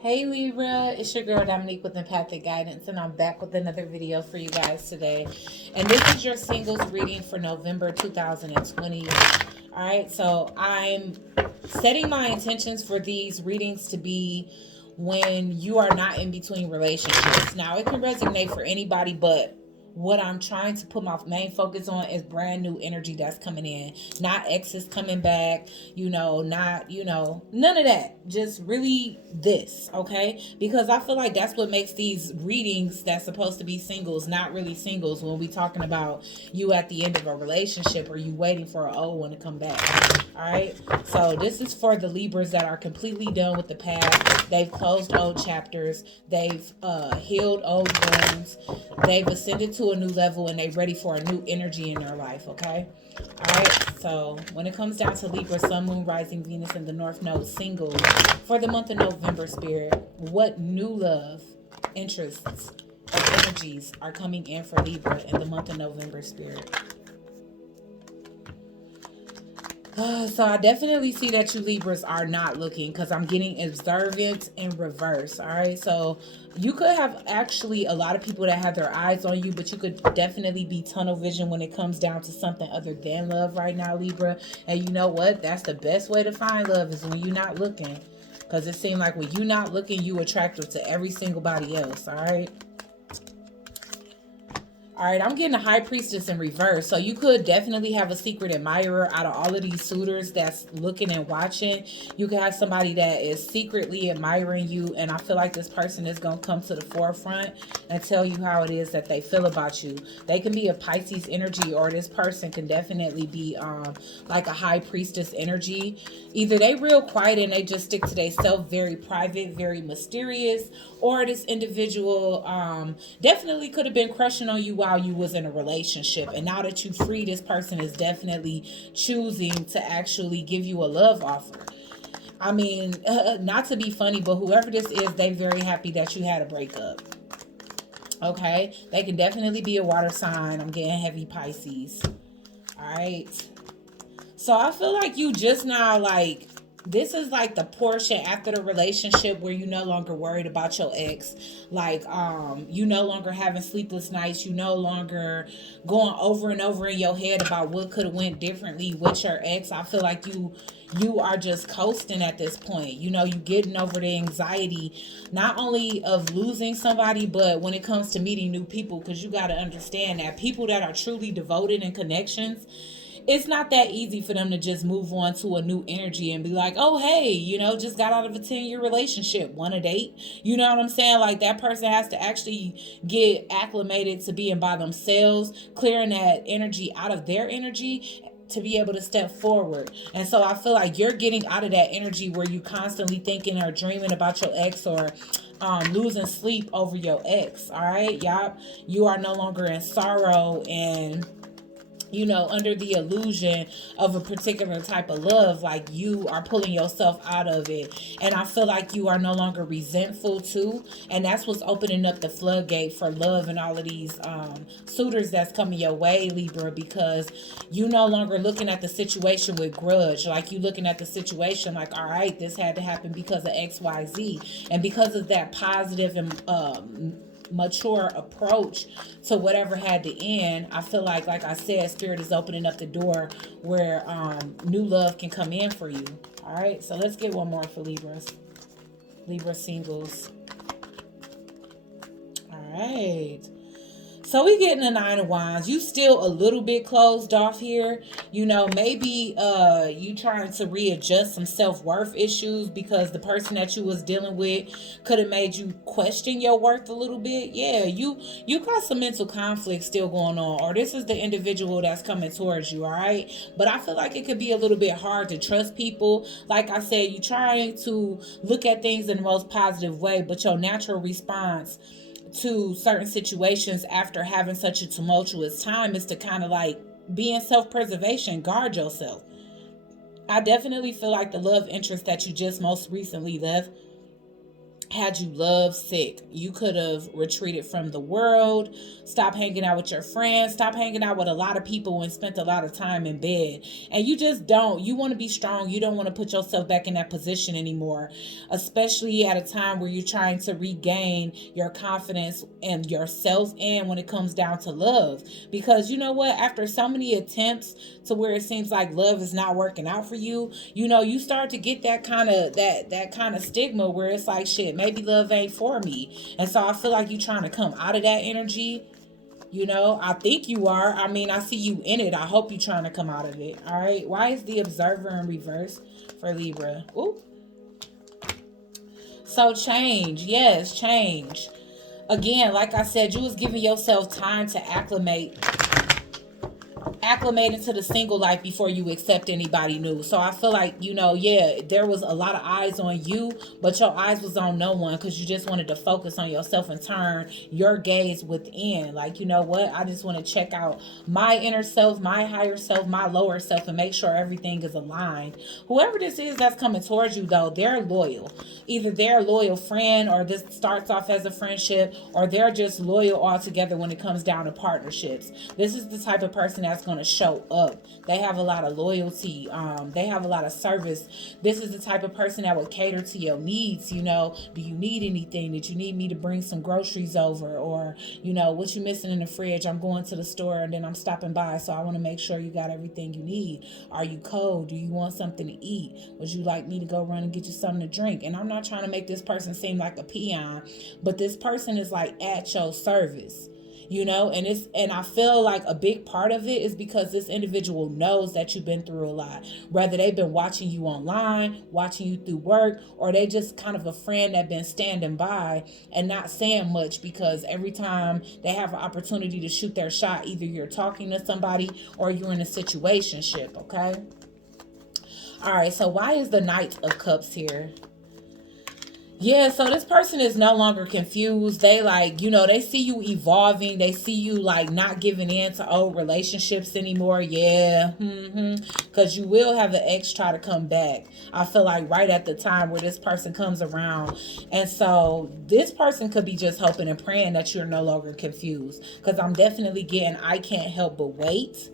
Hey Libra, it's your girl Dominique with Empathic Guidance, and I'm back with another video for you guys today. And this is your singles reading for November 2020. Alright, so I'm setting my intentions for these readings to be when you are not in between relationships. Now, it can resonate for anybody, but what I'm trying to put my main focus on is brand new energy that's coming in. Not exes coming back, not, none of that. Just really this, okay? Because I feel like that's what makes these readings that's supposed to be singles not really singles when we talking about you at the end of a relationship or you waiting for an old one to come back. All right? So this is for the Libras that are completely done with the past. They've closed old chapters. They've healed old wounds. They've ascended to a new level and they're ready for a new energy in their life, okay? All right, so when it comes down to Libra, Sun, Moon, Rising, Venus, and the North Node singles for the month of November, Spirit, what new love, interests, and energies are coming in for Libra in the month of November, Spirit? So I definitely see that you Libras are not looking because I'm getting observant in reverse. All right. So you could have actually a lot of people that have their eyes on you, but you could definitely be tunnel vision when it comes down to something other than love right now, Libra. And you know what? That's the best way to find love is when you're not looking. Because it seems like when you're not looking, you attractive to every single body else. All right. All right, I'm getting a high priestess in reverse. So you could definitely have a secret admirer out of all of these suitors that's looking and watching. You could have somebody that is secretly admiring you. And I feel like this person is going to come to the forefront and tell you how it is that they feel about you. They can be a Pisces energy, or this person can definitely be like a high priestess energy. Either they real quiet and they just stick to themselves, very private, very mysterious, or this individual definitely could have been crushing on you while you was in a relationship, and now that you free, this person is definitely choosing to actually give you a love offer. I mean, not to be funny, but whoever this is, they very happy that you had a breakup. Okay, they can definitely be a water sign. I'm getting heavy Pisces. All right, so I feel like you just now, like, this is like the portion after the relationship where you no longer worried about your ex. Like, you no longer having sleepless nights. You no longer going over and over in your head about what could have went differently with your ex. I feel like you are just coasting at this point. You know, you getting over the anxiety, not only of losing somebody, but when it comes to meeting new people, because you got to understand that people that are truly devoted in connections, it's not that easy for them to just move on to a new energy and be like, oh, hey, just got out of a 10-year relationship, want a date? You know what I'm saying? Like, that person has to actually get acclimated to being by themselves, clearing that energy out of their energy to be able to step forward. And so I feel like you're getting out of that energy where you constantly thinking or dreaming about your ex, or losing sleep over your ex. All right, y'all, you are no longer in sorrow and under the illusion of a particular type of love. Like, you are pulling yourself out of it. And I feel like you are no longer resentful too. And that's what's opening up the floodgate for love and all of these suitors that's coming your way, Libra, because you no longer looking at the situation with grudge. Like, you looking at the situation like, all right, this had to happen because of XYZ. And because of that positive and mature approach to whatever had to end, I feel like I said, Spirit is opening up the door where new love can come in for you. All right, so let's get one more for Libra singles. All right, so we getting a 9 of Wands. You still a little bit closed off here. Maybe you trying to readjust some self-worth issues because the person that you was dealing with could have made you question your worth a little bit. Yeah, you got some mental conflict still going on, or this is the individual that's coming towards you, all right? But I feel like it could be a little bit hard to trust people. Like I said, you trying to look at things in the most positive way, but your natural response to certain situations after having such a tumultuous time is to kind of like be in self-preservation, guard yourself. I definitely feel like the love interest that you just most recently left had you love sick. You could have retreated from the world, stop hanging out with your friends, stop hanging out with a lot of people and spent a lot of time in bed. And you just don't. You want to be strong. You don't want to put yourself back in that position anymore, especially at a time where you're trying to regain your confidence and yourself, and when it comes down to love. Because you know what? After so many attempts to where it seems like love is not working out for you, you know, you start to get that kind of stigma where it's like, shit, maybe love ain't for me. And so I feel like you trying to come out of that energy. You know, I think you are. I mean, I see you in it. I hope you're trying to come out of it. All right. Why is the Observer in reverse for Libra? Ooh. So change. Yes, change. Again, like I said, you was giving yourself time to acclimate into the single life before you accept anybody new. So I feel like, you know, yeah, there was a lot of eyes on you, but your eyes was on no one because you just wanted to focus on yourself and turn your gaze within. Like, you know what? I just want to check out my inner self, my higher self, my lower self, and make sure everything is aligned. Whoever this is that's coming towards you, though, they're loyal. Either they're a loyal friend, or this starts off as a friendship, or they're just loyal altogether when it comes down to partnerships. This is the type of person that's going to show up. They have a lot of loyalty. They have a lot of service. This is the type of person that will cater to your needs. You know, do you need anything? Did you need me to bring some groceries over? Or, you know, what you missing in the fridge? I'm going to the store and then I'm stopping by, so I want to make sure you got everything you need. Are you cold? Do you want something to eat? Would you like me to go run and get you something to drink? And I'm not trying to make this person seem like a peon, but this person is like at your service. You know, and I feel like a big part of it is because this individual knows that you've been through a lot. Whether they've been watching you online, watching you through work, or they just kind of a friend that been standing by and not saying much, because every time they have an opportunity to shoot their shot, either you're talking to somebody or you're in a situationship, okay? All right, so why is the Knight of Cups here? Yeah, so this person is no longer confused. They like, you know, they see you evolving. They see you like not giving in to old relationships anymore. Yeah. Because you will have an ex try to come back. I feel like right at the time where this person comes around. And so this person could be just hoping and praying that you're no longer confused. Because I'm definitely getting, I can't help but wait.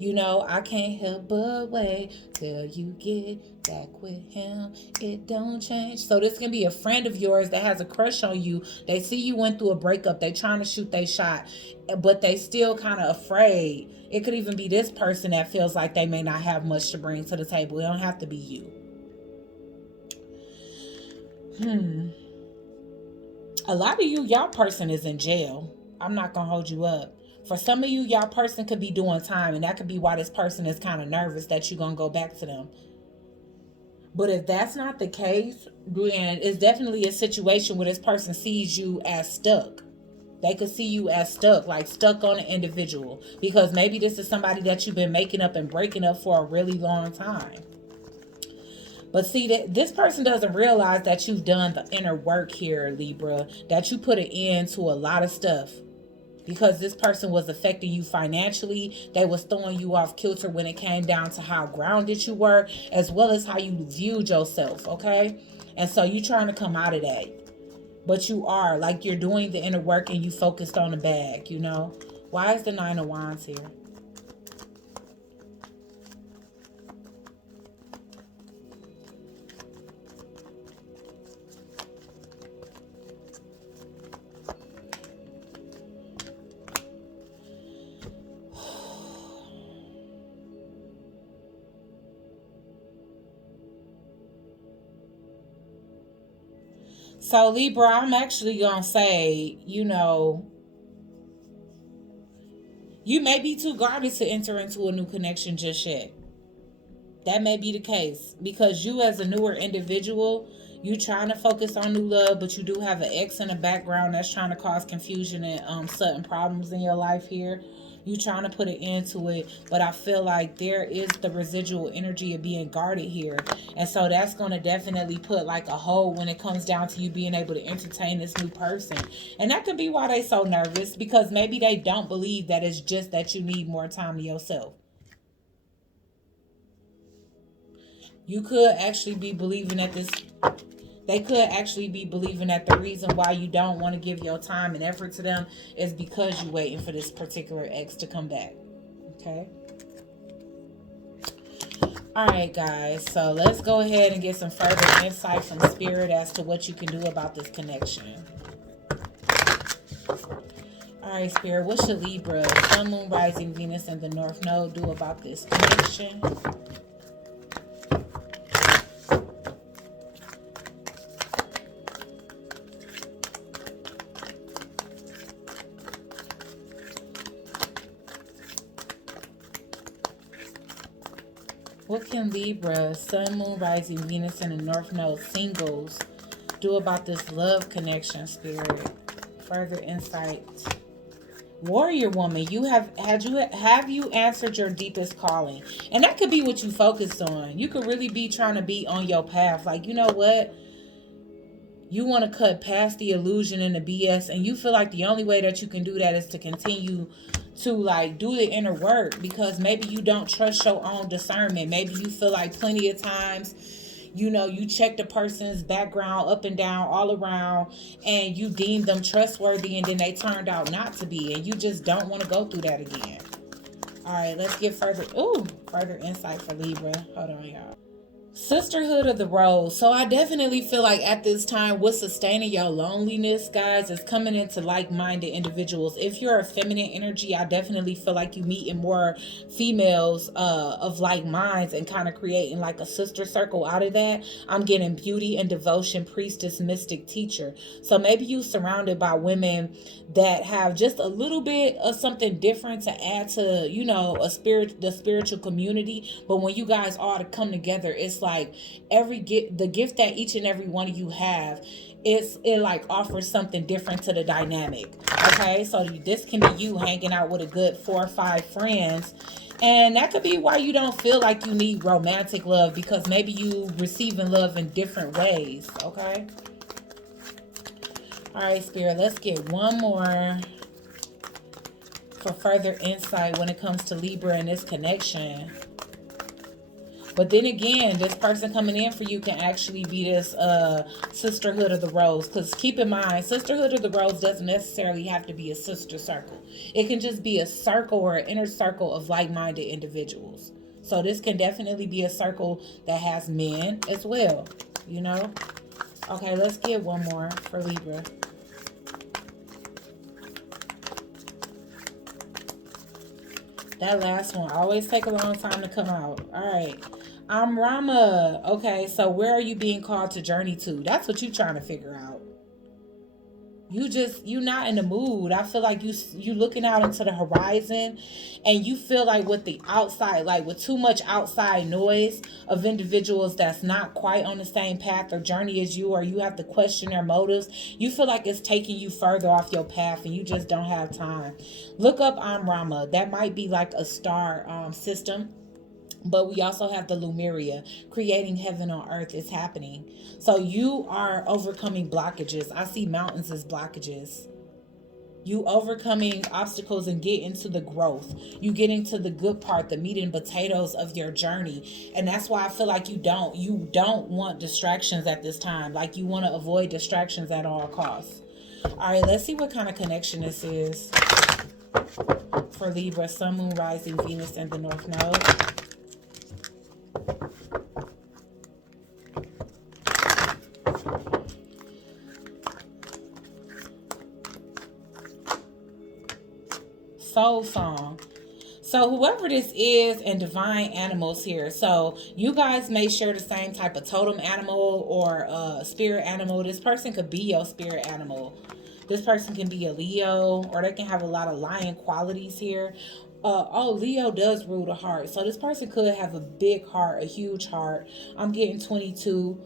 You know, I can't help but wait till you get back with him. It don't change. So this can be a friend of yours that has a crush on you. They see you went through a breakup. They trying to shoot their shot, but they still kind of afraid. It could even be this person that feels like they may not have much to bring to the table. It don't have to be you. A lot of you, y'all person is in jail. I'm not going to hold you up. For some of you, y'all person could be doing time, and that could be why this person is kind of nervous that you're going to go back to them. But if that's not the case, then it's definitely a situation where this person sees you as stuck. They could see you as stuck, like stuck on an individual, because maybe this is somebody that you've been making up and breaking up for a really long time. But see, that this person doesn't realize that you've done the inner work here, Libra, that you put an end to a lot of stuff. Because this person was affecting you financially. They was throwing you off kilter when it came down to how grounded you were, as well as how you viewed yourself, okay? And so you trying to come out of that. But you are, like, you're doing the inner work and you focused on the bag, you know? Why is the Nine of Wands here? So Libra, I'm actually going to say, you know, you may be too guarded to enter into a new connection just yet. That may be the case because you as a newer individual, you trying to focus on new love, but you do have an ex in the background that's trying to cause confusion and sudden problems in your life here. You trying to put an end to it, but I feel like there is the residual energy of being guarded here. And so that's going to definitely put like a hold when it comes down to you being able to entertain this new person. And that could be why they so nervous, because maybe they don't believe that it's just that you need more time to yourself. You could actually be believing that They could actually be believing that the reason why you don't want to give your time and effort to them is because you're waiting for this particular ex to come back. Okay. All right, guys. So let's go ahead and get some further insight from Spirit as to what you can do about this connection. All right, Spirit. What should Libra, Sun, Moon, Rising, Venus, and the North Node do about this connection? What can Libra, Sun, Moon, Rising, Venus, and the North Node singles do about this love connection, Spirit? Further insight. Warrior woman, have you answered your deepest calling? And that could be what you focused on. You could really be trying to be on your path. Like, you know what? You want to cut past the illusion and the BS, and you feel like the only way that you can do that is to continue to like do the inner work, because maybe you don't trust your own discernment. Maybe you feel like plenty of times, you know, you check the person's background up and down all around and you deem them trustworthy, and then they turned out not to be, and you just don't want to go through that again. All right, let's get further insight for Libra. Hold on, y'all. Sisterhood of the Rose. So I definitely feel like at this time, what's sustaining your loneliness, guys, is coming into like-minded individuals. If you're a feminine energy, I definitely feel like you meet in more females of like minds and kind of creating like a sister circle out of that. I'm getting beauty and devotion, priestess, mystic, teacher. So maybe you surrounded by women that have just a little bit of something different to add to, you know, the spiritual community. But when you guys all to come together, it's like the gift that each and every one of you have, it like offers something different to the dynamic. Okay, so this can be you hanging out with a good 4 or 5 friends, and that could be why you don't feel like you need romantic love, because maybe you receiving love in different ways. Okay. All right, Spirit, let's get one more for further insight when it comes to Libra and this connection. But then again, this person coming in for you can actually be this Sisterhood of the Rose. Because keep in mind, Sisterhood of the Rose doesn't necessarily have to be a sister circle. It can just be a circle or an inner circle of like-minded individuals. So this can definitely be a circle that has men as well, you know? Okay, let's get one more for Libra. That last one always take a long time to come out. All right. I'm Rama. Okay, so where are you being called to journey to? That's what you're trying to figure out. You not in the mood. I feel like you looking out into the horizon, and you feel like with the outside, like with too much outside noise of individuals that's not quite on the same path or journey as you, or you have to question their motives, you feel like it's taking you further off your path and you just don't have time. Look up Rama. That might be like a star system. But we also have the Lumeria, creating heaven on earth is happening. So you are overcoming blockages. I see mountains as blockages. You overcoming obstacles and getting to the growth. You getting to the good part, the meat and potatoes of your journey. And that's why I feel like you don't want distractions at this time. Like you want to avoid distractions at all costs. All right, let's see what kind of connection this is for Libra, Sun, Moon, Rising, Venus, and the North Node. Soul song. So whoever this is, and divine animals here. So you guys may share the same type of totem animal or spirit animal. This person could be your spirit animal. This person can be a Leo, or they can have a lot of lion qualities here. Leo does rule the heart. So this person could have a big heart, a huge heart. I'm getting 22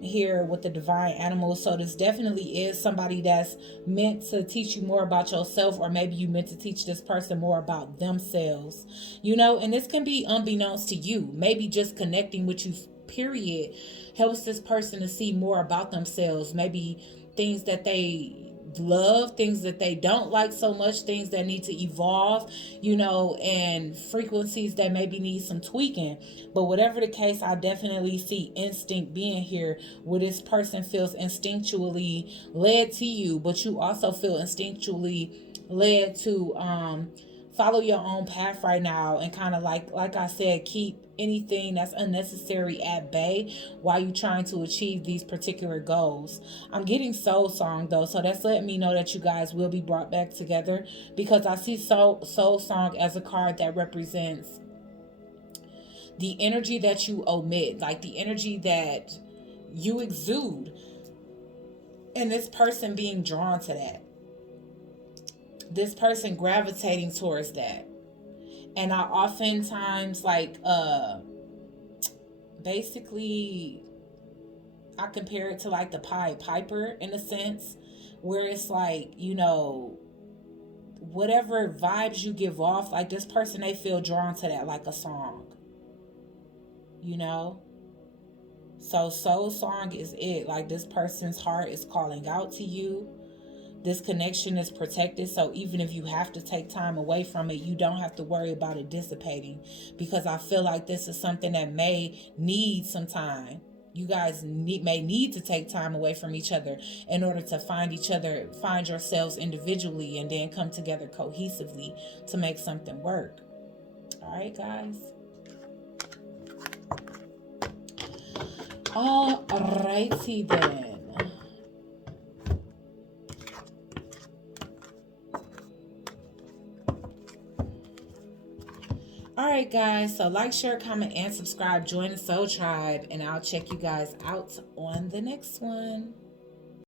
here with the divine animals. So this definitely is somebody that's meant to teach you more about yourself, or maybe you meant to teach this person more about themselves, you know. And this can be unbeknownst to you. Maybe just connecting with you, period, helps this person to see more about themselves. Maybe things that they love, things that they don't like so much, things that need to evolve, you know, and frequencies that maybe need some tweaking. But whatever the case, I definitely see instinct being here, where this person feels instinctually led to you, but you also feel instinctually led to follow your own path right now, and kind of like I said, keep anything that's unnecessary at bay while you're trying to achieve these particular goals. I'm getting soul song though, so that's letting me know that you guys will be brought back together, because I see soul song as a card that represents the energy that you omit, like the energy that you exude, and this person being drawn to that, this person gravitating towards that. And I oftentimes basically I compare it to like the Pied Piper, in a sense, where it's like, you know, whatever vibes you give off, like this person, they feel drawn to that like a song, you know. So soul song is it, like this person's heart is calling out to you. This connection is protected, so even if you have to take time away from it, you don't have to worry about it dissipating, because I feel like this is something that may need some time. You guys may need to take time away from each other in order to find each other, find yourselves individually, and then come together cohesively to make something work. All right, guys. All righty then. Alright guys, so like, share, comment, and subscribe. Join the Soul Tribe, and I'll check you guys out on the next one.